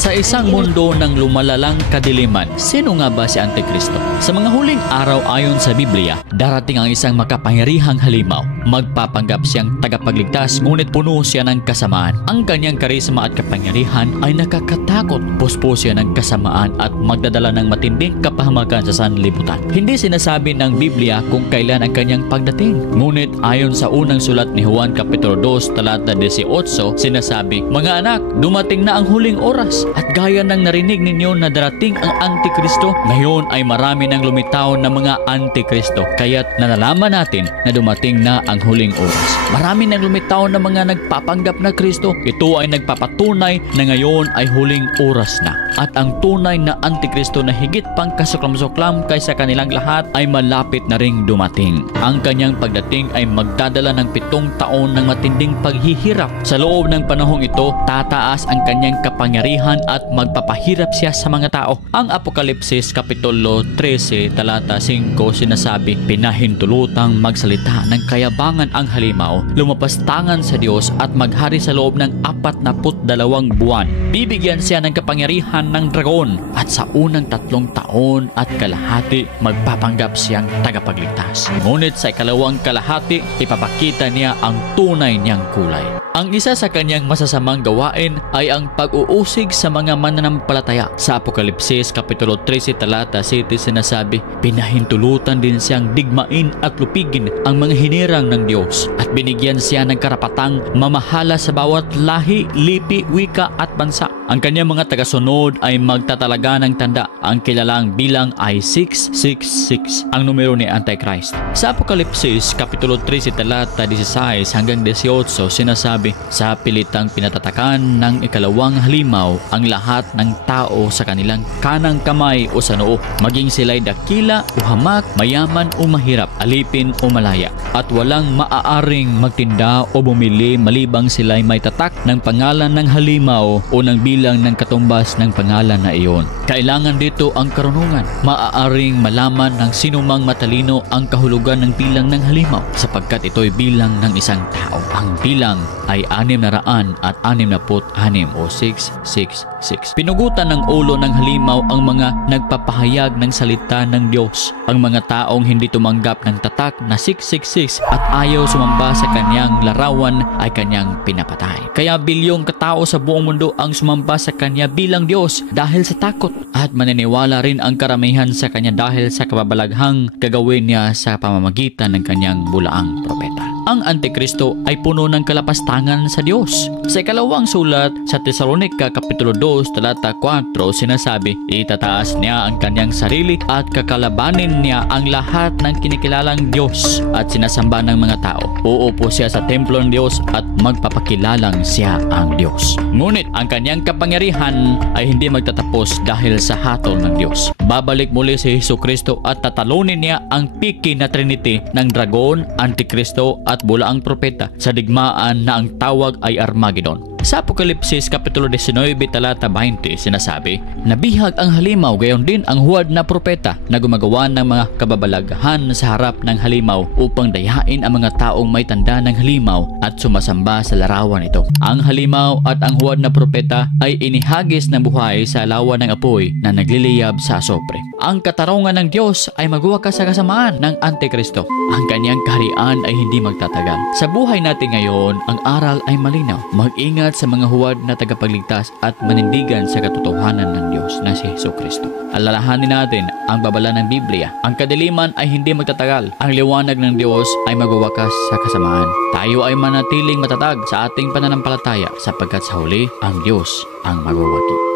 Sa isang mundo ng lumalalang kadiliman, sino nga ba si Antikristo? Sa mga huling araw ayon sa Biblia, darating ang isang makapangyarihang halimaw. Magpapanggap siyang tagapagligtas, ngunit puno siya ng kasamaan. Ang kanyang karisma at kapangyarihan ay nakakatakot. Puspo siya ng kasamaan at magdadala ng matinding kapahamakan sa sanlibutan. Hindi sinasabi ng Biblia kung kailan ang kanyang pagdating. Ngunit ayon sa unang sulat ni Juan Kapitulo 2, talata 18, sinasabi, "Mga anak, dumating na ang huling oras. At gaya ng narinig ninyo na darating ang Antikristo, ngayon ay marami nang lumitaw na mga Antikristo. Kaya't nalalaman natin na dumating na ang huling oras." Marami nang lumitaw na mga nagpapanggap na Kristo. Ito ay nagpapatunay na ngayon ay huling oras na. At ang tunay na Antikristo na higit pang kasuklam-suklam kaysa kanilang lahat ay malapit na ring dumating. Ang kanyang pagdating ay magdadala ng 7 taon ng matinding paghihirap. Sa loob ng panahong ito, tataas ang kanyang kapangyarihan at magpapahirap siya sa mga tao. Ang Apokalipsis Kapitulo 13 talata 5 sinasabi, "Pinahintulutang magsalita ng kayabangan ang halimaw, lumapastangan sa Diyos at maghari sa loob ng 42 buwan. Bibigyan siya ng kapangyarihan ng dragon at sa unang 3 taon at kalahati magpapanggap siyang tagapagligtas. Ngunit sa ikalawang kalahati, ipapakita niya ang tunay niyang kulay." Ang isa sa kanyang masasamang gawain ay ang pag-uusig sa mga mananampalataya. Sa Apokalipsis Kapitulo 13 talata 7 sinasabi, "Pinahintulutan din siyang digmain at lupigin ang mga hinirang ng Diyos at binigyan siya ng karapatang mamahala sa bawat lahi, lipi, wika at bansa. Ang kanyang mga tagasunod ay magtatalaga ng tanda. Ang kilalang bilang ay 666, ang numero ni Antichrist." Sa Apokalipsis Kapitulo 13 talata 16 hanggang 18 sinasabi, "Sa pilitang pinatatakan ng ikalawang halimaw ang lahat ng tao sa kanilang kanang kamay o sa noo, maging sila'y dakila o hamak, mayaman o mahirap, alipin o malaya, at walang maaaring magtinda o bumili malibang sila'y may tatak ng pangalan ng halimaw o ng bilang ng katumbas ng pangalan na iyon. Kailangan dito ang karunungan. Maaaring malaman ng sinumang matalino ang kahulugan ng bilang ng halimaw sapagkat ito'y bilang ng isang tao. Ang bilang ay 666 o 666. Pinugutan ng ulo ng halimaw ang mga nagpapahayag ng salita ng Diyos. Ang mga taong hindi tumanggap ng tatak na 666 at ayaw sumamba sa kanyang larawan ay kanyang pinapatay. Kaya bilyong katao sa buong mundo ang sumamba sa kanya bilang Diyos dahil sa takot, at maniniwala rin ang karamihan sa kanya dahil sa kababalaghang gagawin niya sa pamamagitan ng kanyang bulaang propeta. Ang Antikristo ay puno ng kalapastangan sa Diyos. Sa ikalawang sulat sa Tesalonica Kapitulo 2 talata 4 sinasabi, "Itataas niya ang kanyang sarili at kakalabanin niya ang lahat ng kinikilalang Diyos at sinasamba ng mga tao. Uupo siya sa templo ng Diyos at magpapakilalang siya ang Diyos. Ngunit ang kanyang kapangyarihan ay hindi magtatapos dahil sa hatol ng Diyos. Babalik muli si Jesucristo at tatalunin niya ang piki na Trinity ng dragon, Antikristo at bulaang propeta sa digmaan na ang tawag ay Armageddon." Sa Apokalipsis Kapitulo 19 talata 20 sinasabi, "Nabihag ang halimaw, gayon din ang huwad na propeta na gumagawa ng mga kababalaghan sa harap ng halimaw upang dayain ang mga taong may tanda ng halimaw at sumasamba sa larawan ito. Ang halimaw at ang huwad na propeta ay inihagis ng buhay sa lawan ng apoy na nagliliyab sa asopre. Ang katarungan ng Diyos ay magwakas sa kasamaan ng Antikristo. Ang kanyang kaharian ay hindi magtatagal." Sa buhay natin ngayon, ang aral ay malinaw. Mag-ingat sa mga huwad na tagapagligtas at manindigan sa katotohanan ng Diyos na si Jesucristo. Alalahanin natin ang babala ng Biblia. Ang kadiliman ay hindi magtatagal. Ang liwanag ng Diyos ay magwawakas sa kasamaan. Tayo ay manatiling matatag sa ating pananampalataya sapagkat sa huli, ang Diyos ang magwawagi.